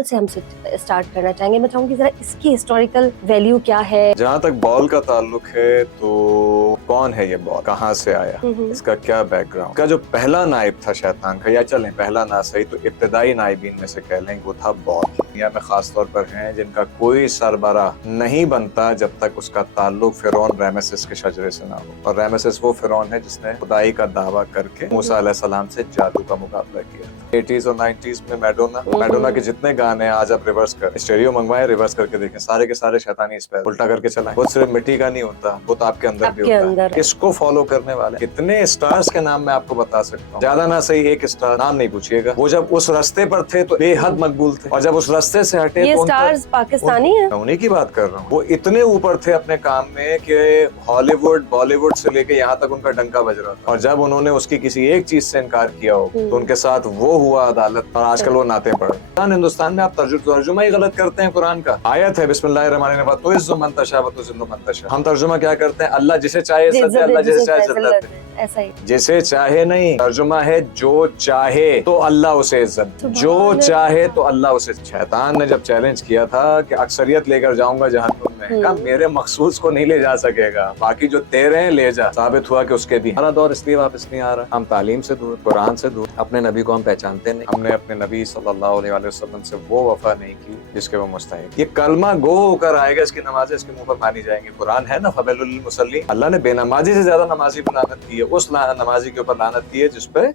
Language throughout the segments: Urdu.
بال سے ہم اسٹارٹ کرنا چاہیں گے. میں چاہوں گی ذرا اس کی ہسٹوریکل ویلیو کیا ہے. جہاں تک بال کا تعلق ہے تو کون ہے یہ بال, کہاں سے آیا, اس کا کیا بیک گراؤنڈ. کا جو پہلا نائب تھا شیطان کا, یا چلیں پہلا نہ صحیح تو ابتدائی نائبین میں سے کہہ لیں, وہ تھا بال. دنیا میں خاص طور پر ہیں جن کا کوئی سربراہ نہیں بنتا جب تک اس کا تعلق فرعون ریمسس کے شجرے سے نہ ہو. اور ریمسس وہ فرعون ہے جس نے خدائی کا دعویٰ کر کے موسیٰ علیہ السلام سے جادو کا مقابلہ کیا تھا. 80s اور 90s میں میڈونا کے جتنے گانے آج آپ ریورس کر اسٹیریو منگوائے, ریورس کر کے دیکھیں, سارے کے سارے شیطانی اس پہ الٹا کر کے چلائیں. وہ صرف مٹی کا نہیں ہوتا, وہ تو آپ کے اندر بھی ہوتا ہے. کس کو فالو کرنے والے کتنے اسٹارز کے نام میں آپ کو بتا سکتا ہوں, زیادہ نہ صحیح ایک اسٹار نام نہیں پوچھیے گا. وہ جب اس راستے پر تھے تو بے حد مقبول تھے, اور جب اس راستے سے ہٹے یہ تو اسٹارز پاکستانی ہیں. میں انہیں کی بات کر رہا ہوں. وہ اتنے اوپر تھے اپنے کام میں کہ ہالی ووڈ بالی ووڈ سے لے کے یہاں تک ان کا ڈنکا بج رہا تھا. اور جب انہوں نے اس کی کسی ایک چیز سے انکار کیا ہو تو ان کے ساتھ وہ ہوا عدالت, اور آج کل وہ نعتیں پڑھ. ہندوستان میں آپ ترجمہ ہی غلط کرتے ہیں. قرآن کا آیت ہے بسم اللہ الرحمن الرحیم, تو من تشاء و تذل من تشاء. ہم ترجمہ کیا کرتے ہیں, اللہ جسے چاہے عزت دے, اللہ جسے چاہے ذلت دے. ایسا ہی جسے چاہے نہیں, ترجمہ ہے جو چاہے تو اللہ اسے عزت, جو چاہے تو اللہ اسے. شیطان نے جب چیلنج کیا تھا کہ اکثریت لے کر جاؤں گا جہنم میں, کہا میرے مخصوص کو نہیں لے جا سکے گا, باقی جو تیرے ہیں لے جا. ثابت ہوا کہ اس کے بھی ہمارا دور اس لیے واپس نہیں آ رہا. ہم تعلیم سے دور, قرآن سے دور, اپنے نبی کو ہم پہچانتے نہیں. ہم نے اپنے نبی صلی اللہ علیہ وسلم سے وہ وفا نہیں کی جس کے وہ مستحق. یہ کلمہ گو ہو کر آئے گا, اس کی نمازیں اس کے منہ پر مانی جائیں گی. قرآن ہے نا فویل للمصلین, اللہ نے بے نمازی سے زیادہ نمازی پر لعنت کی ہے. اس نمازی کے اوپر لعنت کی ہے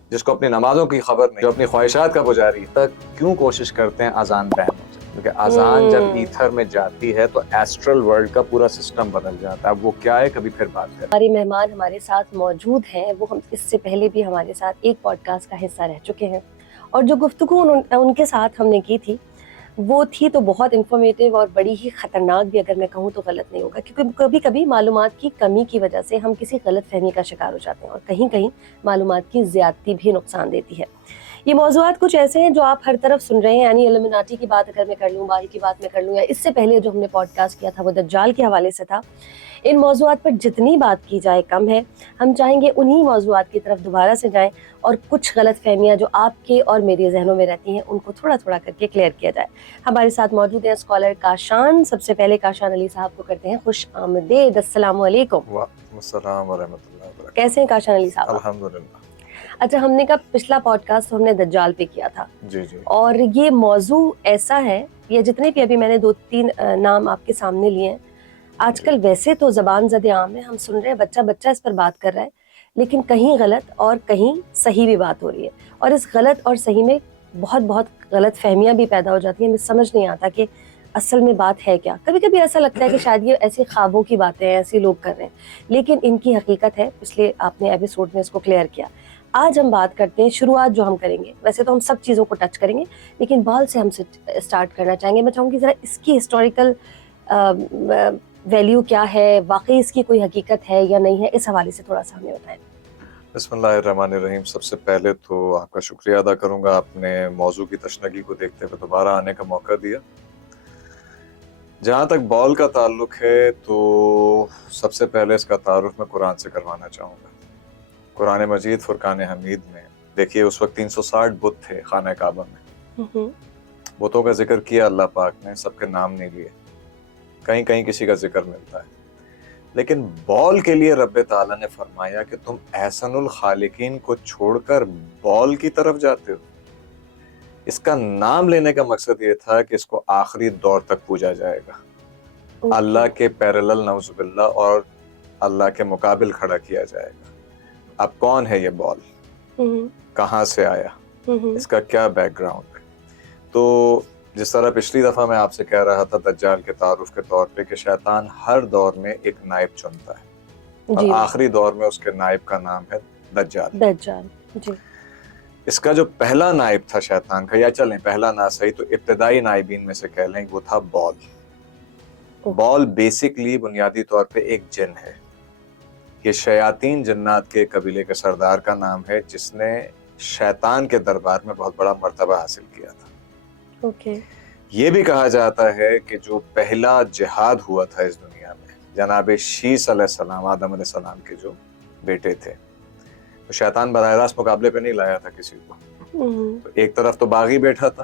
جس کو اپنی نمازوں کی خبر نہیں, جو اپنی خواہشات کا پجاری ہے. تک کیوں کوشش کرتے ہیں اذان بین ہو جائے, کیونکہ اذان جب ایتھر میں جاتی ہے تو ایسٹرل ورلڈ کا پورا سسٹم بدل جاتا ہے. اب وہ کیا ہے کبھی پھر بات کریں. ہمارے مہمان ہمارے ساتھ موجود ہیں, وہ ہم اس سے پہلے بھی ہمارے ساتھ ایک پوڈ کاسٹ کا حصہ رہ چکے ہیں, اور جو گفتگو ان کے ساتھ ہم نے کی تھی وہ تھی تو بہت انفارمیٹیو اور بڑی ہی خطرناک بھی, اگر میں کہوں تو غلط نہیں ہوگا, کیونکہ کبھی کبھی معلومات کی کمی کی وجہ سے ہم کسی غلط فہمی کا شکار ہو جاتے ہیں, اور کہیں کہیں معلومات کی زیادتی بھی نقصان دیتی ہے. یہ موضوعات کچھ ایسے ہیں جو آپ ہر طرف سن رہے ہیں, یعنی الومناٹی کی بات اگر میں کر لوں, بال کی بات میں کر لوں, یا اس سے پہلے جو ہم نے پوڈ کاسٹ کیا تھا وہ دجال کے حوالے سے تھا. ان موضوعات پر جتنی بات کی جائے کم ہے. ہم چاہیں گے انہی موضوعات کی طرف دوبارہ سے جائیں, اور کچھ غلط فہمیاں جو آپ کے اور میرے ذہنوں میں رہتی ہیں ان کو تھوڑا تھوڑا کر کے کلیئر کیا جائے. ہمارے ساتھ موجود ہیں اسکالر کاشان. سب سے پہلے کاشان علی صاحب کو کرتے ہیں خوش آمدید. السلام علیکم. وعلیکم السلام ورحمۃ اللہ وبرکاتہ. کیسے ہیں کاشان علی صاحب؟ الحمدللہ. اچھا, ہم نے کہا پچھلا پوڈ کاسٹ ہم نے دجال پہ کیا تھا, جی جی, اور یہ موضوع ایسا ہے, یہ جتنے بھی ابھی میں نے 2-3 نام آپ کے سامنے لیے ہیں, آج کل ویسے تو زبان زد عام ہے, ہم سن رہے ہیں بچہ اس پر بات کر رہا ہے, لیکن کہیں غلط اور کہیں صحیح بھی بات ہو رہی ہے, اور اس غلط اور صحیح میں بہت غلط فہمیاں بھی پیدا ہو جاتی ہیں. ہمیں سمجھ نہیں آتا کہ اصل میں بات ہے کیا. کبھی کبھی ایسا لگتا ہے کہ شاید یہ ایسے خوابوں کی باتیں ہیں, ایسے لوگ کر رہے ہیں, لیکن ان کی حقیقت ہے. اس لیے آپ نے ایپیسوڈ میں اس کو کلیئر کیا. آج ہم بات کرتے ہیں, شروعات جو ہم کریں گے, ویسے تو ہم سب چیزوں کو ٹچ کریں گے, لیکن بال سے ہم اسٹارٹ کرنا چاہیں گے. میں چاہوں گی ذرا اس کی ہسٹوریکل ویلیو کیا ہے, واقعی اس کی کوئی حقیقت ہے یا نہیں ہے, اس حوالے سے تھوڑا سا ہمیں بتائیں. بسم اللہ الرحمن الرحیم. سب سے پہلے تو آپ کا شکریہ ادا کروں گا, آپ نے موضوع کی تشنگی کو دیکھتے ہوئے دوبارہ آنے کا موقع دیا. جہاں تک بال کا تعلق ہے تو سب سے پہلے اس کا تعارف میں قرآن سے کروانا چاہوں گا. قرآن مجید فرقان حمید میں دیکھیے, اس وقت 360 بت تھے خانہ کعبہ میں. بتوں کا ذکر کیا اللہ پاک نے, سب کے نام نہیں لیے, کہیں کہیں کسی کا ذکر ملتا ہے. لیکن بال کے لیے رب تعالیٰ نے فرمایا کہ تم احسن الخالقین کو چھوڑ کر بال کی طرف جاتے ہو. اس کا نام لینے کا مقصد یہ تھا کہ اس کو آخری دور تک پوجا جائے گا, اللہ کے پیرلل نعوذ باللہ, اور اللہ کے مقابل کھڑا کیا جائے گا. اب کون ہے یہ بال, کہاں سے آیا, اس کا کیا بیک گراؤنڈ ہے. تو جس طرح پچھلی دفعہ میں آپ سے کہہ رہا تھا دجال کے تعارف کے طور پہ کہ شیطان ہر دور میں ایک نائب چنتا ہے, اور آخری دور میں اس کے نائب کا نام ہے دجال. اس کا جو پہلا نائب تھا شیطان کا, یا چلیں پہلا نہ صحیح تو ابتدائی نائبین میں سے کہہ لیں, وہ تھا بال. بال بیسکلی بنیادی طور پہ ایک جن ہے. یہ شیاطین جنات کے قبیلے کے سردار کا نام ہے, جس نے شیطان کے دربار میں بہت بڑا مرتبہ حاصل کیا تھا. یہ بھی کہا جاتا ہے کہ جو پہلا جہاد ہوا تھا اس دنیا میں, جناب شیس علیہ السلام, آدم علیہ السلام کے جو بیٹے تھے, تو شیطان براہ راست مقابلے پہ نہیں لایا تھا کسی کو. تو ایک طرف تو باغی بیٹھا تھا,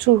True.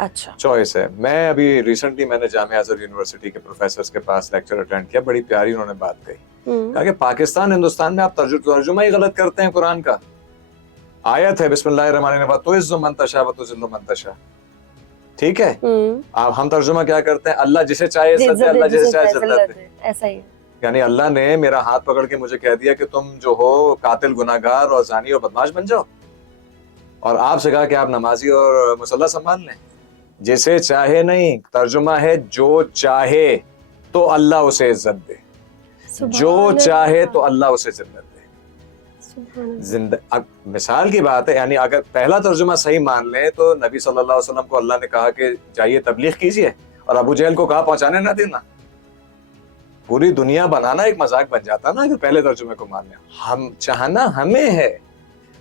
اچھا چوائس ہے. میں ابھی ریسنٹلی میں نے جامعہ ازہر یونیورسٹی کے پروفیسرز کے پاس لیکچر اٹینڈ کیا, بڑی پیاری انہوں نے بات کہی. کہا کہ پاکستان ہندوستان میں آپ ترجمہ ہی غلط کرتے ہیں قرآن کا. آیت ہے بسم اللہ الرحمن الرحیم وَتُعِزُّ مَن تَشَاءُ وَتُذِلُّ مَن تَشَاءُ, ٹھیک ہے. اب ہم ترجمہ کیا کرتے ہیں, اللہ جسے چاہے عزت دے, اللہ جسے چاہے ذلت دے. ایسا ہی. یعنی اللہ نے میرا ہاتھ پکڑ کے مجھے کہہ دیا کہ تم جو ہو قاتل, گناہگار اور زانی اور بدماش بن جاؤ, اور آپ سے کہا کہ آپ نمازی اور مصلی سنبھال لیں. جسے چاہے نہیں, ترجمہ ہے جو چاہے تو اللہ اسے عزت دے, جو چاہے تو اللہ اسے ذلت دے. اب مثال کی بات ہے, یعنی اگر پہلا ترجمہ صحیح مان لیں تو نبی صلی اللہ علیہ وسلم کو اللہ نے کہا کہ جائیے تبلیغ کیجیے, اور ابو جہل کو کہا پہنچانے نہ دینا. پوری دنیا بنانا ایک مذاق بن جاتا نا اگر پہلے ترجمے کو مان لیں. ہم چاہنا ہمیں ہے,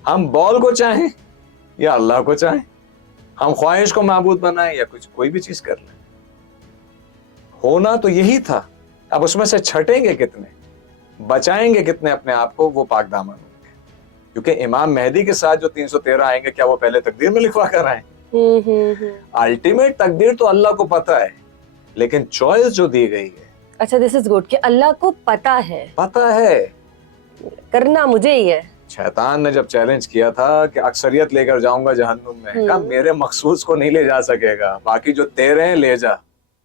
ہم بال کو چاہیں یا اللہ کو چاہیں, ہم خواہش کو معبود بنائیں یا کچھ کوئی بھی چیز کر لیں. ہونا تو یہی تھا. اب اس میں سے چھٹیں گے کتنے, بچائیں گے کتنے اپنے آپ کو, وہ پاک دامن ہوں گے. کیونکہ امام مہدی کے ساتھ جو 313 آئیں گے, کیا وہ پہلے تقدیر میں لکھوا کر آئیں؟ الٹیمیٹ تقدیر تو اللہ کو پتا ہے, لیکن چوائس جو دی گئی ہے. اچھا دس از گڈ کہ اللہ کو پتا ہے, پتا ہے, کرنا مجھے ہی ہے. شیطان نے جب چیلنج کیا تھا کہ اکثریت لے کر جاؤں گا جہنم میں, کہا میرے مخصوص کو نہیں لے جا سکے گا, باقی جو تیرے ہیں لے جا.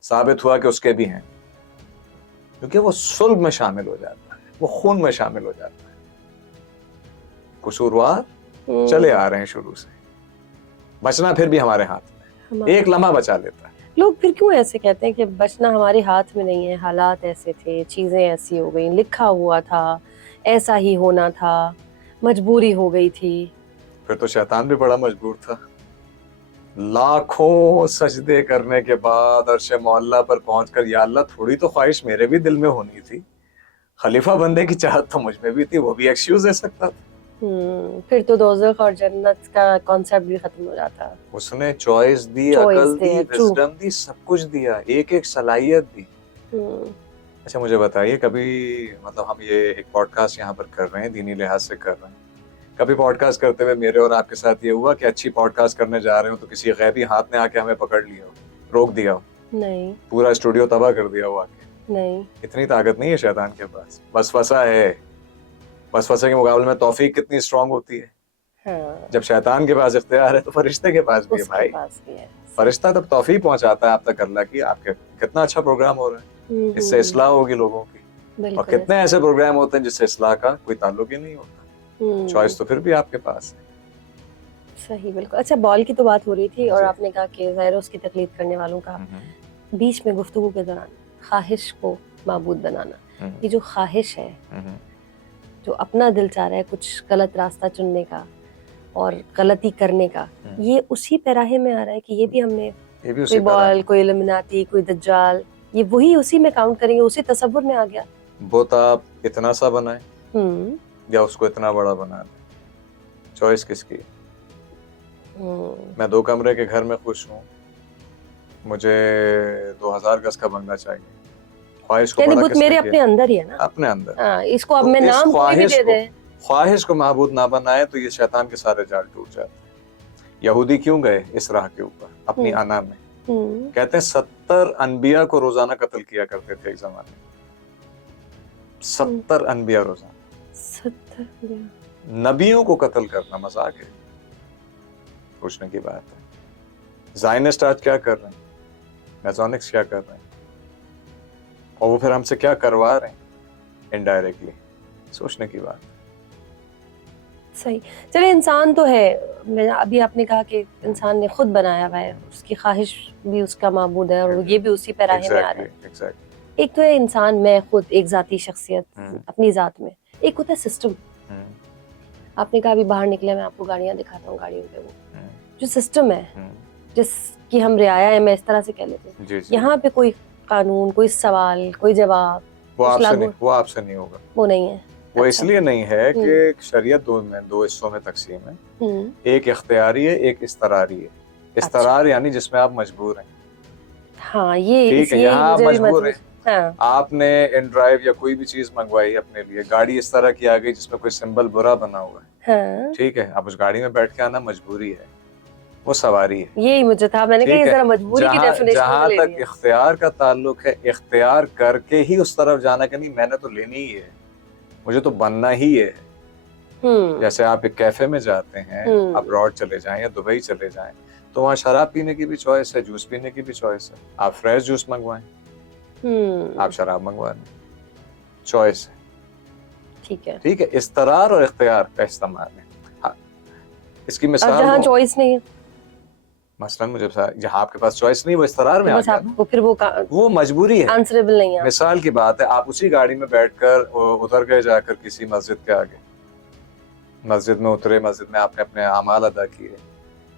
ثابت ہوا کہ اس کے بھی ہیں, کیونکہ وہ صلب میں شامل ہو جاتا ہے, وہ خون میں شامل ہو جاتا ہے. قصوروار چلے آ رہے ہیں شروع سے, بچنا پھر بھی ہمارے ہاتھ میں, ایک لمحہ بچا لیتا ہے. لوگ پھر کیوں ایسے کہتے ہیں کہ بچنا ہمارے ہاتھ میں نہیں ہے, حالات ایسے تھے, چیزیں ایسی ہو گئی, لکھا ہوا تھا, ایسا ہی ہونا تھا, مجبوری ہو گئی تھی. پھر تو شیطان بھی بڑا مجبور تھا. لاکھوں سجدے کرنے کے بعد عرش معلیٰ پر پہنچ کر, یا اللہ تھوڑی تو خواہش میرے بھی دل میں ہونی تھی, خلیفہ بننے کی چاہت تو مجھ میں بھی تھی, وہ بھی ایکسکیوز دے سکتا تھا. پھر تو دوزخ اور جنت کا کانسیپٹ بھی ختم ہو جاتا. اس نے چوائس دی, عقل دی, وزڈم دی, سب کچھ دیا, ایک ایک صلاحیت دی. اچھا مجھے بتائیے, کبھی مطلب ہم یہ ایک پوڈ کاسٹ یہاں پر کر رہے ہیں, دینی لحاظ سے کر رہے ہیں, کبھی پوڈ کاسٹ کرتے ہوئے میرے اور آپ کے ساتھ یہ ہوا کہ اچھی پوڈ کاسٹ کرنے جا رہے ہو تو کسی غیبی ہاتھ نے آ کے ہمیں پکڑ لیا ہو, روک دیا ہو, نہیں, پورا اسٹوڈیو تباہ کر دیا ہو آ کے؟ نہیں, اتنی طاقت نہیں ہے شیطان کے پاس. وسوسہ ہے, وسوسے کے مقابلے میں توفیق کتنی اسٹرانگ ہوتی ہے. جب شیطان کے پاس اختیار ہے تو فرشتے کے پاس بھی ہے بھائی. فرشتہ تب توفیق پہنچاتا ہے آپ تک اللہ کی, آپ کے کتنا اچھا پروگرام ہو رہا ہے, اس سے اصلاح ہوگی لوگوں کی. اور کتنے ایسے پروگرام ہوتے ہیں جس سے اصلاح کا کوئی تعلق ہی نہیں ہوتا. چوائس تو پھر بھی آپ کے پاس ہے. صحیح, بالکل. اچھا بال کی تو بات ہو رہی تھی, اور آپ نے کہا کہ ظاہر اس کی تقلید کرنے والوں کا بیچ میں گفتگو کے دوران خواہش کو معبود بنانا, یہ جو خواہش ہے, جو اپنا دل چاہ رہا ہے کچھ غلط راستہ چننے کا اور غلطی کرنے کا, یہ اسی پیراہے میں آ رہا ہے کہ یہ بھی ہم نے کوئی بال, کوئی الومناتی, کوئی دجال, یہ وہی اسی میں کاؤنٹ کریں گے, اسی تصور میں آ گیا. بہت آپ اتنا سا بنائیں یا اس کو اتنا بڑا بنا دیں, چوائس کس کی؟ میں 2 کمرے کے گھر میں خوش ہوں, مجھے 2000 گز کا بنگلہ چاہیے. خواہش کو بت میرے اپنے اندر ہی ہے نا, اپنے اندر. اس کو اب میں نام کوئی بھی دے دیں, خواہش کو معبود نہ بنائے تو یہ شیطان کے سارے جال ٹوٹ جاتے ہیں. یہودی کیوں گئے اس راہ کے اوپر اپنی انا میں؟ کہتے ہیں 70 انبیاء کو روزانہ قتل کیا کرتے تھے ایک زمانے میں. 70 انبیاء روزانہ. 70 نبیوں کو قتل کرنا مذاق ہے؟ پوچھنے کی بات ہے. زائنسٹ آج کیا کر رہے ہیں, میزونکس کیا کر رہے ہیں, اور وہ پھر ہم سے کیا کروا رہے ہیں انڈائریکٹلی, سوچنے کی بات. صحیح. چلے انسان تو ہے, ابھی آپ نے کہا کہ انسان نے خود بنایا ہوا ہے, اس کی خواہش بھی اس کا معبود ہے, اور یہ بھی اسی پیراہے میں آ رہا ہے. ایک تو ہے انسان, میں خود, ایک ذاتی شخصیت اپنی ذات میں. ایک ہوتا ہے سسٹم. آپ نے کہا ابھی باہر نکلے, میں آپ کو گاڑیاں دکھاتا ہوں, گاڑیوں پہ وہ جو سسٹم ہے جس کی ہم رعایا ہے, میں اس طرح سے کہہ لیتے ہیں, یہاں پہ کوئی قانون, کوئی سوال, کوئی جواب, وہ آپ سے نہیں ہوگا. وہ نہیں ہے. وہ اس لیے نہیں ہے کہ شریعت 2 حصوں میں تقسیم ہے, ایک اختیاری ہے, ایک اضطراری ہے. اضطرار یعنی جس میں آپ مجبور ہیں. ہاں, یہ ٹھیک ہے, یہاں آپ مجبور ہیں. آپ نے ان ڈرائیو یا کوئی بھی چیز منگوائی اپنے لیے, گاڑی اس طرح کی آ گئی جس میں کوئی سمبل برا بنا ہوا ہے, ٹھیک ہے, آپ اس گاڑی میں بیٹھ کے آنا مجبوری ہے. وہ سواری ہے. یہی مجھے تھا, میں نے کہا یہ ذرا مجبوری کی ڈیفینیشن جہاں لے تک لیا. اختیار کا تعلق ہے, اختیار کر کے ہی اس طرف جانا کہ نہیں میں نے تو لینی ہی ہے, مجھے تو بننا ہی ہے. جیسے آپ ایک کیفے میں جاتے ہیں, ابراڈ چلے جائیں یا دبئی چلے جائیں, تو وہاں شراب پینے کی بھی چوائس ہے, جوس پینے کی بھی چوائس ہے. آپ فریش جوس منگوائیں, آپ شراب منگوا لیں, چوائس ہے. ٹھیک ہے, استرار اور اختیار کا استعمال ہے. ہاں, اس کی مثال جہاں چوائس نہیں ہے, مثلاً مجھے جہاں آپ کے پاس چوائس نہیں وہ استرار میں آ بس گیا آپ کو پھر وہ مجبوری ہے, آنسریبل نہیں ہے. مثال کی بات ہے, آپ اسی گاڑی میں بیٹھ کر اتر گئے جا کر کسی مسجد کے آگے, مسجد میں اترے, مسجد میں آپ نے اپنے اعمال ادا کیے,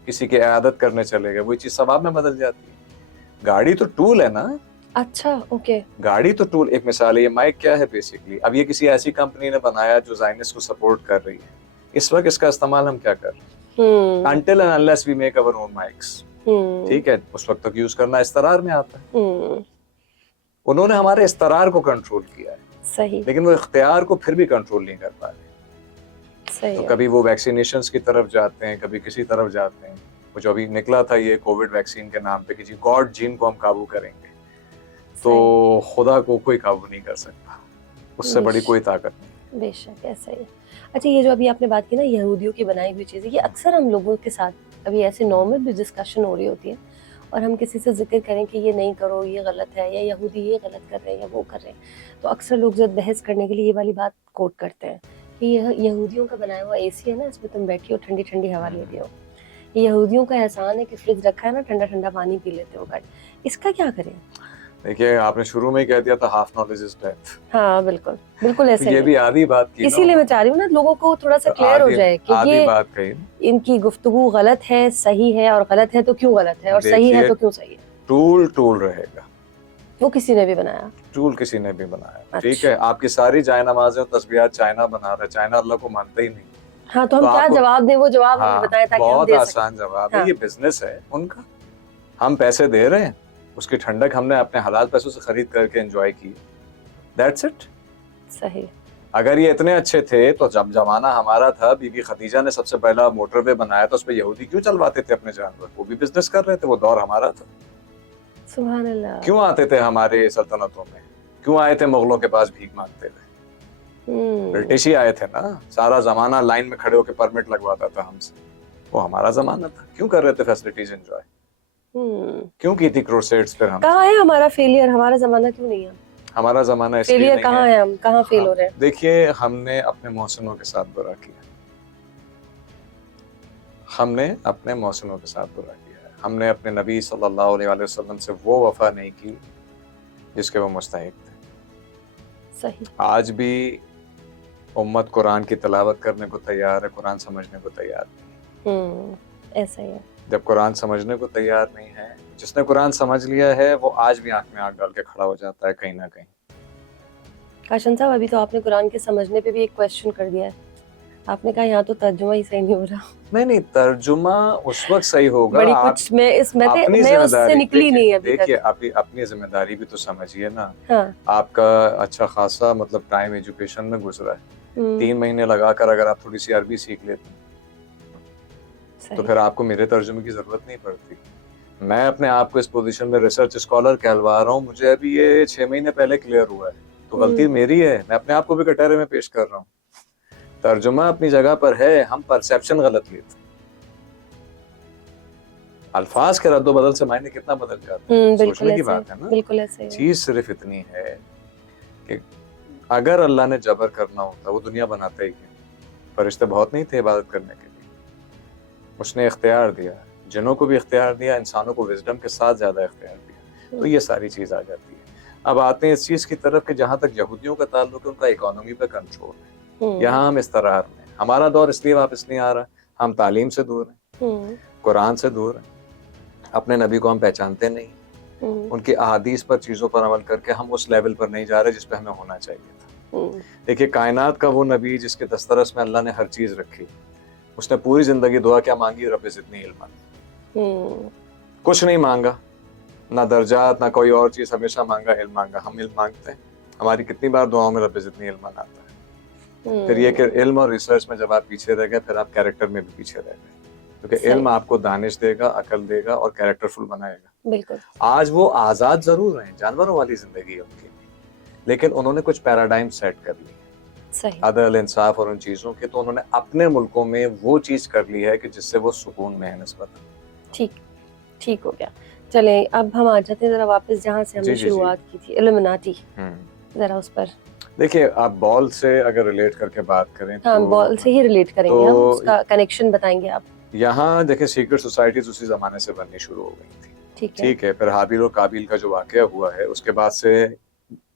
کسی کی عیادت کرنے چلے گئے, وہی چیز ثواب میں بدل جاتی ہے. گاڑی تو ٹول ہے نا. اچھا اوکے, گاڑی تو ٹول. ایک مثال ہے, یہ مائک کیا ہے بیسیکلی, اب یہ کسی ایسی کمپنی نے بنایا جو زائنس کو سپورٹ کر رہی ہے. اس وقت اس کا استعمال ہم کیا کر رہے ہیں, until and unless we make our own mics. ٹھیک ہے, اس وقت تک یوز کرنا استرار میں آتا ہے. انہوں نے ہمارے استرار کو کنٹرول کیا ہے, صحیح, لیکن وہ اختیار کو پھر بھی کنٹرول نہیں کر پا رہے. تو کبھی وہ ویکسینیشنز کی طرف جاتے ہیں, کبھی کسی طرف جاتے ہیں. وہ جو ابھی نکلا تھا یہ کووڈ ویکسین کے نام پہ کہ جی گاڈ جین کو ہم قابو کریں گے, تو خدا کو کوئی قابو نہیں کر سکتا, اس سے بڑی کوئی طاقت نہیں. بے شک ایسا ہی. اچھا, یہ جو ابھی آپ نے بات کی نا یہودیوں کی بنائی ہوئی چیزیں, یہ اکثر ہم لوگوں کے ساتھ ابھی ایسے نارمل بھی ڈسکشن ہو رہی ہوتی ہے, اور ہم کسی سے ذکر کریں کہ یہ نہیں کرو, یہ غلط ہے, یا یہودی یہ غلط کر رہے ہیں یا وہ کر رہے ہیں, تو اکثر لوگ جب بحث کرنے کے لیے یہ والی بات کوٹ کرتے ہیں کہ یہ یہودیوں کا بنایا ہوا اے سی ہے نا, اس میں تم بیٹھی ہو ٹھنڈی ٹھنڈی ہوا لیتی ہو. یہ یہودیوں کا احسان ہے کہ فریج رکھا ہے نا, ٹھنڈا ٹھنڈا پانی پی لیتے ہو گھر. اس کا کیا کریں؟ دیکھیے, آپ نے شروع میں ہی کہہ دیا تھا ہاف نالج از ڈیتھ. ہاں بالکل بالکل ایسے یہ بھی آدھی بات کی, اسی لیے میں چاہ رہی ہوں نا لوگوں کو تھوڑا سا کلیئر ہو جائے کہ آدھی یہ بات کہی, ان کی گفتگو غلط ہے, صحیح ہے, اور غلط ہے تو کیوں غلط ہے, اور صحیح ہے تو کیوں صحیح ہے. ٹول رہے گا, وہ کسی نے بھی بنایا, ٹول کسی نے بھی بنایا. ٹھیک ہے, آپ کی ساری جائے نمازیں اور تسبیحات چائنا بنا رہا ہے, چائنا اللہ کو مانتا ہی نہیں. ہاں تو ہم کیا جواب دیں, وہ جواب ہمیں بتائیں تاکہ ہم بہت دے سکیں. آسان جواب ہے, یہ بزنس ہے ان کا, ہم پیسے دے رہے ہیں, اس کی ٹھنڈک ہم نے اپنے حلال پیسوں سے خرید کر کے انجوائے کی. That's it. صحیح. اگر یہ اتنے اچھے تھے تو جب زمانہ ہمارا تھا, بی بی خدیجہ نے سب سے پہلا موٹر وے بنایا تو اس پہ یہودی کیوں چلواتے تھے اپنے جانور, وہ بھی بزنس کر رہے تھے, وہ دور ہمارا تھا. سبحان اللہ. کیوں آتے تھے ہمارے سلطنتوں میں, کیوں آئے تھے مغلوں کے پاس بھیک مانگتے ہوئے, برٹش ہی آئے تھے نا. سارا زمانہ لائن میں کھڑے ہو کے پرمٹ لگواتا تھا ہم سے, وہ ہمارا زمانہ تھا. کیوں کر رہے تھے فیسلٹیز انجوائے, کیوں کی تھی کروسیڈز پھر ہم. کہاں ہے ہمارا فیلئر, ہمارا زمانہ کیوں نہیں ہے, ہمارا زمانہ اس لیے فیلئر نہیں کہاں ہے, ہم کہاں فیل ہو رہے ہیں. دیکھیے, ہم نے اپنے محسنوں کے ساتھ برا کیا, ہم نے اپنے محسنوں کے ساتھ برا کیا ہے. ہم نے اپنے نبی صلی اللہ علیہ وآلہ وسلم سے وہ وفا نہیں کی جس کے وہ مستحق تھے. صحیح. آج بھی امت قرآن کی تلاوت کرنے کو تیار ہے, قرآن سمجھنے کو تیار نہیں. ایسا ہی ہے. جب قرآن سمجھنے کو تیار نہیں ہے, جس نے قرآن سمجھ لیا ہے وہ آج بھی آنکھ میں آنکھ ڈال کے کھڑا ہو جاتا ہے کہیں نہ کہیں. کاشن صاحب, ابھی تو آپ نے قرآن کے سمجھنے پہ بھی ایک کویسچن کر دیا ہے. آپ نے کہا یہاں تو ترجمہ ہی صحیح نہیں ہو رہا. نہیں, ترجمہ اس وقت صحیح ہوگا. بڑی کچھ میں اس سے نکلی نہیں ہے. دیکھیے, اپنی ذمہ داری بھی تو سمجھیے نا. ہاں. آپ کا اچھا خاصا مطلب ٹائم ایجوکیشن میں گزرا ہے, 3 مہینے لگا کر اگر آپ تھوڑی سی عربی سیکھ لیتے تو پھر آپ کو میرے ترجمے کی ضرورت نہیں پڑتی. میں اپنے آپ کو اس پوزیشن میں ریسرچ اسکالر کہلوا رہا ہوں, مجھے ابھی یہ 6 مہینے پہلے کلیئر ہوا ہے, تو غلطی میری ہے. میں اپنے آپ کو بھی کٹہرے میں پیش کر رہا ہوں. ترجمہ اپنی جگہ پر ہے, ہم پرسیپشن غلط لیتے. الفاظ کے رد و بدل سے معنی کتنا بدل جاتا ہے, سوچنے کی بات ہے نا. بالکل ایسے. چیز صرف اتنی ہے کہ اگر اللہ نے جبر کرنا ہوتا وہ دنیا بناتا ہی کیوں. فرشتے بہت نہیں تھے عبادت کرنے کے لیے, اس نے اختیار دیا, جنوں کو بھی اختیار دیا, انسانوں کو وزڈم کے ساتھ زیادہ اختیار دیا, تو یہ ساری چیز آ جاتی ہے. اب آتے ہیں اس چیز کی طرف کہ جہاں تک یہودیوں کا تعلق ہے, ان کا اکانومی پہ کنٹرول ہے. یہاں ہم استرار میں, ہمارا دور اس لیے واپس نہیں آ رہا, ہم تعلیم سے دور ہیں, قرآن سے دور ہیں, اپنے نبی کو ہم پہچانتے نہیں, ان کی احادیث پر چیزوں پر عمل کر کے ہم اس لیول پر نہیں جا رہے جس پہ ہمیں ہونا چاہیے تھا. دیکھیے, کائنات کا وہ نبی جس کے دسترس میں اللہ نے ہر چیز رکھی, اس نے پوری زندگی دعا کیا مانگی, رب زدنی علما. کچھ نہیں مانگا, نہ درجات نہ کوئی اور چیز, ہمیشہ مانگا علم مانگا. ہم علم مانگتے ہیں, ہماری کتنی بار دعاؤں میں رب زدنی علما آتا ہے. پھر یہ کہ علم اور ریسرچ میں جب آپ پیچھے رہ گئے, پھر آپ کیریکٹر میں بھی پیچھے رہ گئے. کیونکہ علم آپ کو دانش دے گا, عقل دے گا اور کیریکٹرفل بنائے گا. بالکل. آج وہ آزاد ضرور ہیں, جانوروں والی زندگی ہے ان کی, لیکن انہوں نے کچھ پیراڈائم سیٹ کر لی, صحیح, عدل, انصاف اور ان چیزوں کے, تو انہوں نے اپنے ملکوں میں وہ چیز کر لی ہے کہ جس سے وہ سکون میں ہے نسبت. ٹھیک ہو گیا. چلیں اب ہم آ جاتے ہیں ذرا واپس جہاں سے ہم نے شروعات کی تھی, الومناٹی, ذرا اس پر. دیکھیے آپ بال سے اگر ریلیٹ کر کے بات کریں, ہاں بال سے ہی ریلیٹ کریں گے ہم, اس کا کنیکشن بتائیں گے آپ. یہاں دیکھیں سیکرٹ سوسائٹیز اسی زمانے سے بننی شروع ہو گئی تھی, ٹھیک ہے. پھر حابیل اور قابیل کا جو واقعہ ہوا ہے اس کے بعد سے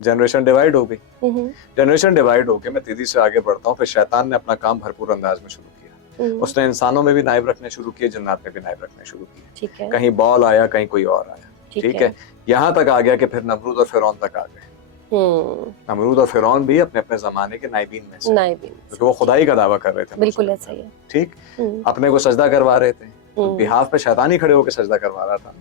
جنریشن ڈیوائیڈ ہو گئی. جنریشن ڈیوائیڈ ہو کے میں تیزی سے آگے بڑھتا ہوں. پھر شیطان نے اپنا کام بھرپور انداز میں شروع کیا. اس نے انسانوں میں بھی نائب رکھنے شروع کیے, جنات میں بھی نائب رکھنے شروع کیے. کہیں بال آیا, کہیں کوئی اور آیا, ٹھیک ہے. یہاں تک آ گیا کہ پھر نمرود اور فرعون تک آ گئے. نمرود اور فرعون بھی اپنے اپنے زمانے کے نائبین میں سے, کیونکہ وہ خدائی کا دعویٰ کر رہے تھے. بالکل ایسا ہی ہے, ٹھیک. اپنے کو سجدہ کروا رہے تھے, بہاف پہ شیطان ہی کھڑے ہو کے سجدہ کروا رہا تھا,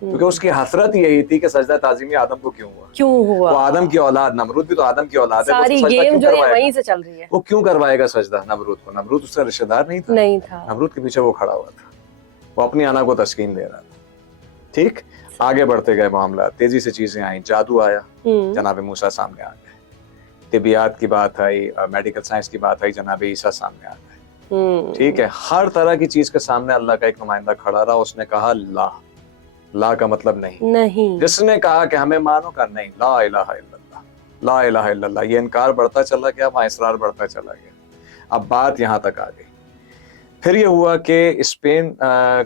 کیونکہ اس کی حسرت یہی تھی کہ سجدہ تعظیمی آدم کو کیوں ہوا. وہ آدم کی اولاد, نمرود بھی تو آدم کی اولاد ہے, ساری گیم جو ہے وہیں سے چل رہی ہے. وہ کیوں کروائے گا سجدہ نمرود کو؟ نمرود اس کا رشتہ دار نہیں تھا. نمرود کے پیچھے وہ کھڑا ہوا تھا, وہ اپنی انا کو تسکین دے رہا تھا. ٹھیک. آگے بڑھتے گئے معاملات, تیزی سے چیزیں آئیں, جادو آیا, جناب موسیٰ سامنے آ گئے. طبیعت کی بات آئی, میڈیکل سائنس کی بات آئی, جناب عیسیٰ سامنے آ گئے. ٹھیک ہے. ہر طرح کی چیز کے سامنے اللہ کا ایک نمائندہ کھڑا رہا. اس نے کہا لا کا مطلب نہیں. جس نے کہا کہ ہمیں مانو, کا نہیں, لا الہ الا اللہ, لا الہ الا اللہ. یہ انکار بڑھتا چلا گیا, وہاں اصرار بڑھتا چلا گیا. اب بات یہاں تک آ گئی. پھر یہ ہوا کہ اسپین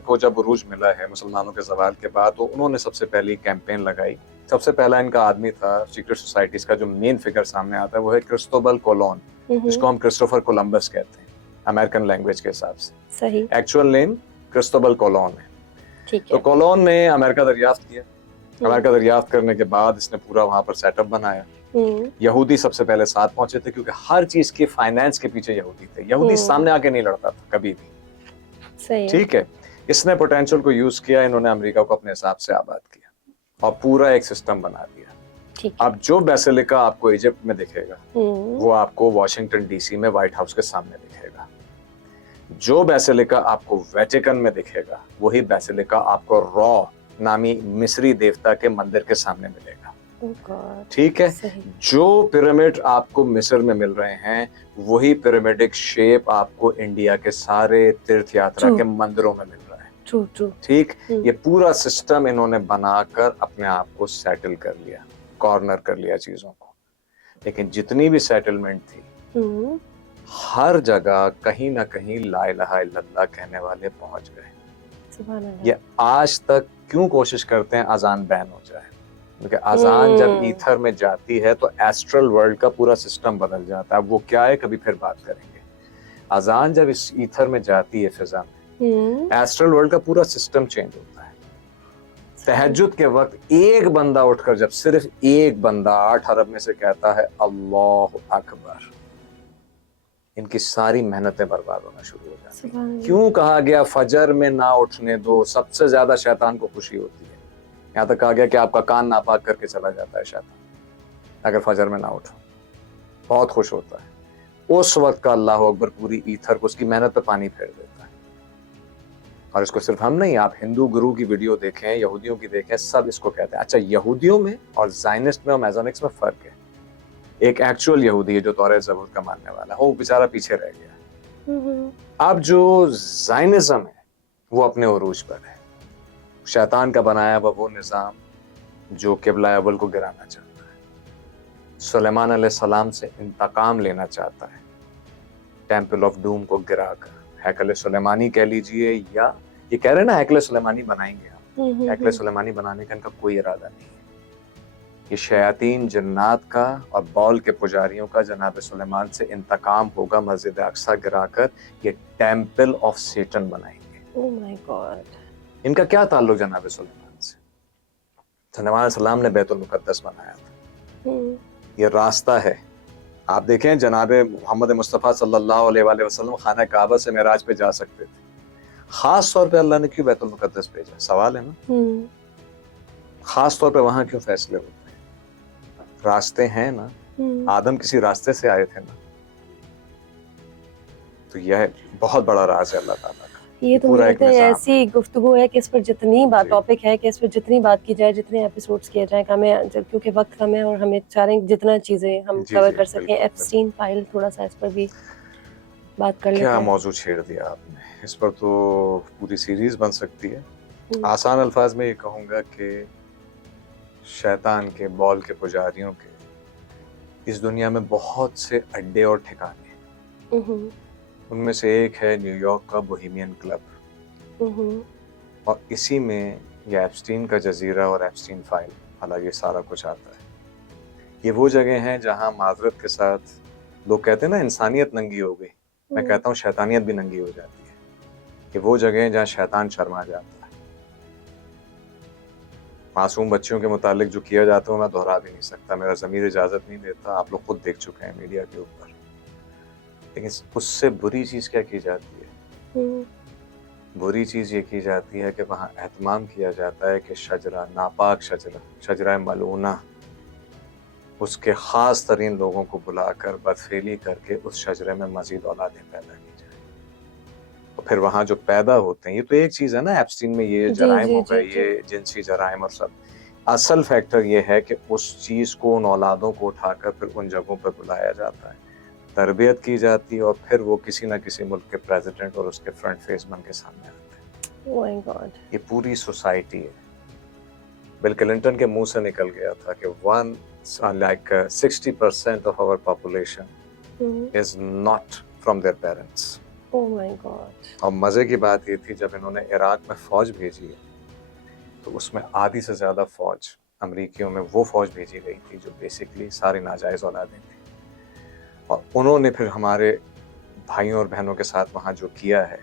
کو جب عروج ملا ہے مسلمانوں کے زوال کے بعد, تو انہوں نے سب سے پہلی کیمپین لگائی. سب سے پہلا ان کا آدمی تھا سیکرٹ سوسائٹیز کا جو مین فگر سامنے آتا ہے, وہ ہے کرسٹوبل کولون, جس کو ہم کرسٹوفر کولمبس کہتے ہیں امریکن لینگویج کے حساب سے. صحیح. ایکچوئل نیم کرسٹوبل کولون ہے. تو کولون نے امریکہ دریافت کیا. امریکہ دریافت کرنے کے بعد اس نے پورا وہاں پر سیٹ اپ بنایا. یہودی سب سے پہلے ساتھ پہنچے تھے, کیونکہ ہر چیز کی فائنینس کے پیچھے یہودی تھے. یہودی سامنے آ کے نہیں لڑتا تھا کبھی بھی. ٹھیک ہے. اس نے پوٹینشل کو یوز کیا, انہوں نے امریکہ کو اپنے حساب سے آباد کیا اور پورا ایک سسٹم بنا دیا. اب جو بیسیلیکا آپ کو ایجپٹ میں دکھے گا, وہ آپ کو واشنگٹن ڈی سی میں وائٹ ہاؤس کے سامنے دکھے گا. جو بیسیلیکا آپ کو ویٹیکن میں دکھے گا, وہی بیسیلیکا آپ کو را نامی مصری دیوتا کے مندر کے سامنے ملے گا. ٹھیک ہے. جو پیرامڈ آپ کو مصر میں مل رہے ہیں, وہی پیرامیڈک شیپ آپ کو انڈیا کے سارے تیرتھ یاترا کے مندروں میں مل رہا ہے. ٹھیک. یہ پورا سسٹم انہوں نے بنا کر اپنے آپ کو سیٹل کر لیا, کارنر کر لیا چیزوں کو. لیکن جتنی بھی سیٹلمنٹ تھی, ہر جگہ کہیں نہ کہیں لا الہ الا اللہ کہنے والے پہنچ گئے. یہ آج تک کیوں کوشش کرتے ہیں اذان بین ہو جائے, کیونکہ اذان جب ایتھر میں جاتی ہے تو ایسٹرل ورلڈ کا پورا سسٹم بدل جاتا ہے. اب وہ کیا ہے کبھی پھر بات کریں گے. اذان جب اس ایتھر میں جاتی ہے فضا میں, ایسٹرل ورلڈ کا پورا سسٹم چینج ہوتا ہے. تہجد کے وقت ایک بندہ اٹھ کر, جب صرف ایک بندہ 8 ارب میں سے کہتا ہے اللہ اکبر, ان کی ساری محنتیں برباد ہونا شروع ہو جاتی ہیں. کیوں کہا گیا فجر میں نہ اٹھنے دو, سب سے زیادہ شیطان کو خوشی ہوتی ہے. یہاں تک کہا گیا کہ آپ کا کان ناپاک کر کے چلا جاتا ہے شیطان اگر فجر میں نہ اٹھو, بہت خوش ہوتا ہے. اس وقت کا اللہ اکبر پوری ایتھر کو اس کی محنت پہ پانی پھیر دیتا ہے. اور اس کو صرف ہم نہیں, آپ ہندو گرو کی ویڈیو دیکھیں, یہودیوں کی دیکھیں, سب اس کو کہتے ہیں. اچھا یہودیوں میں اور زائنسٹ میں اور میزونکس میں فرق ہے. ایک ایکچوئل یہودی ہے جو توریت زبور کا ماننے والا ہے, وہ بیچارہ پیچھے رہ گیا. اب جو زائنزم ہے وہ اپنے عروج پر ہے. شیطان کا بنایا وہ نظام جو قبلہ اول کو گرانا چاہتا ہے, سلیمان علیہ السلام سے انتقام لینا چاہتا ہے, ٹیمپل آف ڈوم کو گرا کر. ہیکل سلیمانی کہہ لیجئے, یا یہ کہہ رہے نا ہیکل سلیمانی بنائیں گے ہم, ہیکل سلیمانی بنانے کا ان کا کوئی ارادہ نہیں ہے. یہ شیاطین جنات کا اور بال کے پجاریوں کا جناب سلیمان سے انتقام ہوگا مسجد اقصی گرا کر. یہ ٹیمپل آف سیٹن بنائیں گے. Oh my God. ان کا کیا تعلق جناب سلیمان سے؟ سلیمان علیہ السلام نے بیت المقدس بنایا تھا. یہ راستہ ہے. آپ دیکھیں جناب محمد مصطفیٰ صلی اللہ علیہ وآلہ وسلم خانہ کعبہ سے معراج پہ جا سکتے تھے. خاص طور پہ اللہ نے کیوں بیت المقدس بھیجا؟ سوال ہے نا. خاص طور پہ وہاں کیوں فیصلے ہوتے ہیں؟ راستے ہیں نا. آدم کسی راستے سے آئے تھے نا. تو یہ بہت بڑا راز ہے اللہ تعالیٰ کا. یہ تو مجھے لگتا ہے ایسی گفتگو ہے کہ اس پر جتنی بات ٹاپک ہے کہ اس پر جتنی بات کی جائے, جتنے ایپیسوڈز کیے جائیں کم ہے, کیونکہ وقت کم ہے اور ہمیں چاہ رہے ہیں جتنا چیزیں ہم کور کر سکیں. ایپسٹین فائل تھوڑا سا اس پر بھی بات کر لیتے ہیں. کیا موضوع چھیڑ دیا آپ نے, اس پر تو پوری سیریز بن سکتی ہے. آسان الفاظ میں یہ کہوں گا کہ شیطان کے, بال کے پجاریوں کے اس دنیا میں بہت سے اڈے اور ٹھکانے ہیں. ان میں سے ایک ہے نیو یارک کا بوہیمین کلب, اور اسی میں یہ ایپسٹین کا جزیرہ اور ایپسٹین فائل, حالانکہ یہ سارا کچھ آتا ہے. یہ وہ جگہ ہیں جہاں معذرت کے ساتھ لوگ کہتے ہیں نا انسانیت ننگی ہو گئی, میں کہتا ہوں شیطانیت بھی ننگی ہو جاتی ہے. یہ وہ جگہ ہیں جہاں شیطان شرما جاتا ہے. معصوم بچیوں کے متعلق جو کیا جاتا ہے میں دہرا بھی نہیں سکتا, میرا ضمیر اجازت نہیں دیتا, آپ لوگ خود دیکھ چکے ہیں میڈیا کے اوپر. لیکن اس سے بری چیز کیا کی جاتی ہے؟ بری چیز یہ کی جاتی ہے کہ وہاں اہتمام کیا جاتا ہے کہ شجرہ, ناپاک شجرہ, شجرہ ملعونہ, اس کے خاص ترین لوگوں کو بلا کر بدفعلی کر کے اس شجرے میں مزید اولادیں پیدا کی جائیں. اور پھر وہاں جو پیدا ہوتے ہیں, یہ تو ایک چیز ہے نا ایپسٹین میں, یہ جرائم ہو گئے, یہ جنسی جرائم اور سب. اصل فیکٹر یہ ہے کہ اس چیز کو, ان اولادوں کو اٹھا کر پھر ان جگہوں پہ بلایا جاتا ہے, تربیت کی جاتی ہے, اور پھر وہ کسی نہ کسی ملک کے پریزیڈنٹ اور اس کے فرنٹ فیس بن کے سامنے آتے ہیں. Oh my God. یہ پوری سوسائٹی ہے. بل کلنٹن کے منہ سے نکل گیا تھا کہ 60% of our population is not from their parents. Oh my God. اور مزے کی بات یہ تھی, جب انہوں نے عراق میں فوج بھیجی ہے تو اس میں آدھی سے زیادہ فوج امریکیوں میں وہ فوج بھیجی گئی تھی جو بیسکلی ساری ناجائز اولادیں تھیں. اور انہوں نے پھر ہمارے بھائیوں اور بہنوں کے ساتھ وہاں جو کیا ہے,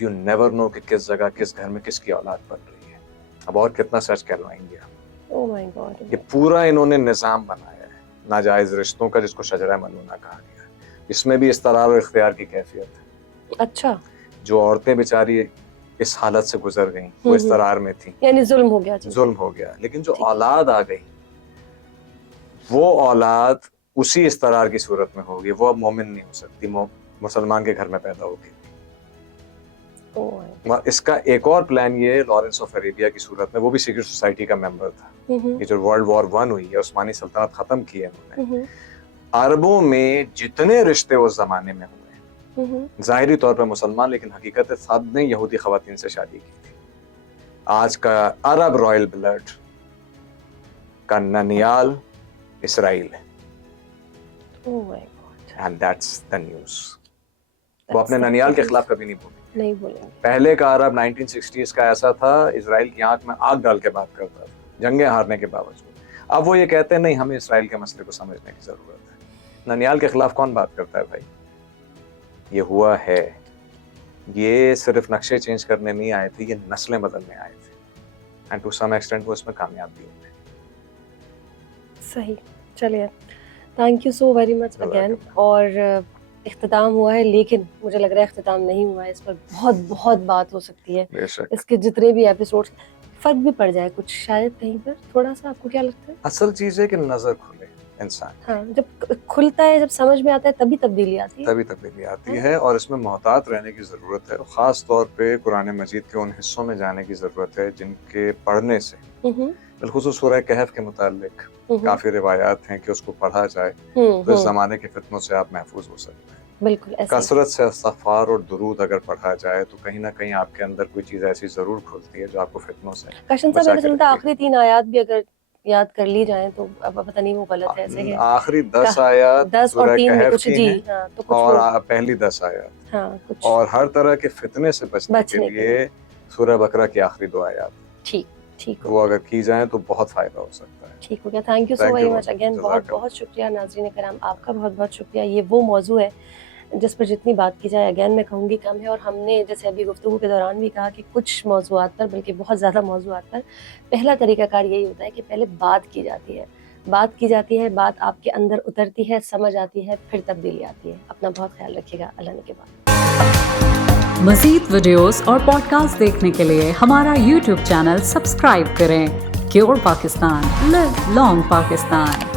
یو نیور نو کہ کس جگہ کس گھر میں کس کی اولاد بن رہی ہے. اب اور کتنا سچ کہلوائیں گے آپ. Oh my God. یہ پورا انہوں نے نظام بنایا ہے ناجائز رشتوں کا, جس کو شجرہ ملعونہ کہا گیا ہے. اس میں بھی استقرار اور اختیار کی کیفیت ہے. اچھا. جو عورتیں بیچاری اس حالت سے گزر گئیں وہ استقرار میں تھیں, یعنی ظلم ہو گیا. ظلم ہو گیا. لیکن جو اولاد آ گئی وہ اولاد اسی استقرار کی صورت میں ہوگی. وہ اب مومن نہیں ہو سکتی, مسلمان کے گھر میں پیدا ہوگی. اس کا ایک اور پلان یہ لارنس آف اریبیا کی صورت میں, وہ بھی سیکرٹ سوسائٹی کا ممبر تھا. یہ جو ورلڈ وار 1 ہوئی ہے, عثمانی سلطنت ختم کی ہے انہوں نے, عربوں میں جتنے رشتے اس زمانے میں ہوئے, ظاہری طور پر مسلمان لیکن حقیقت سب نے یہودی خواتین سے شادی کی تھی. آج کا عرب رائل بلڈ کا ننیال اسرائیل ہے. And that's the news. وہ اپنے ننیال کے خلاف کبھی نہیں بولیں. پہلے کا عرب 1960s کا ایسا تھا, اسرائیل کی آنکھ میں آگ ڈال کے بات کرتا تھا جنگیں ہارنے کے باوجود. اب وہ یہ کہتے ہیں نہیں, ہمیں اسرائیل کے مسئلے کو سمجھنے کی ضرورت ہے. ننیال کے خلاف کون بات کرتا ہے بھائی؟ یہ ہوا ہے. یہ صرف نقشے چینج کرنے نہیں آئے تھے, یہ نسلیں بدلنے آئے تھے. اینڈ ٹو سم ایکسٹینٹ وہ اس میں کامیاب بھی ہوئے. صحیح. چلیے, thank you so very much again. اور اختتام ہوا ہے, لیکن مجھے لگ رہا ہے اختتام نہیں ہوا ہے. اس پر بہت بہت بات ہو سکتی ہے. اس کے جتنے بھی ایپیسوڈ فرق بھی پڑ جائے کچھ شاید کہیں پر تھوڑا سا. آپ کو کیا لگتا ہے؟ اصل چیز ہے کہ نظر کھلے انسان. ہاں, جب کھلتا ہے, جب سمجھ میں آتا ہے, تبھی تبدیلی آتی ہے. اور اس میں محتاط رہنے کی ضرورت ہے. خاص طور پہ قرآن مجید کے ان حصوں میں جانے کی ضرورت ہے جن کے پڑھنے سے, بالخصوص سورہ کہف کے متعلق کافی روایات ہیں کہ اس کو پڑھا جائے تو اس زمانے کے فتنوں سے آپ محفوظ ہو سکتے ہیں. بالکل. کثرت سے استغفار اور درود اگر پڑھا جائے تو کہیں نہ کہیں آپ کے اندر کوئی چیز ایسی ضرور کھلتی ہے جو آپ کو فتنوں سے کاشن صاحب میں سنتا آخری 3 آیات بھی اگر یاد کر لی جائیں تو اب پتہ نہیں وہ غلط ہے ایسے کہ آخری 10 آیات 10 اور 3 میں کچھ جی ہاں تو کچھ اور پہلی 10 آیات ہاں کچھ اور ہر طرح کے فتنے سے بچنے کے لیے سورہ بقرہ کی آخری 2 آیات ٹھیک وہ اگر کی جائیں تو بہت فائدہ ہو سکتا ہے. ٹھیک ہو گیا. Thank you so very much again. بہت بہت شکریہ ناظرین کرام, آپ کا بہت بہت شکریہ. یہ وہ موضوع ہے جس پر جتنی بات کی جائے اگین میں کہوں گی کم ہے. اور ہم نے جیسے ابھی گفتگو کے دوران بھی کہا کہ کچھ موضوعات پر, بلکہ بہت زیادہ موضوعات پر پہلا طریقہ کار یہی ہوتا ہے کہ پہلے بات کی جاتی ہے, بات آپ کے اندر اترتی ہے, سمجھ آتی ہے, پھر تبدیلی آتی ہے. اپنا بہت خیال رکھیے گا. اللہ نے کے بعد. مزید ویڈیوز اور پوڈ کاسٹ دیکھنے کے لیے ہمارا یوٹیوب چینل سبسکرائب کریں. کیور پاکستان, لیو لانگ پاکستان.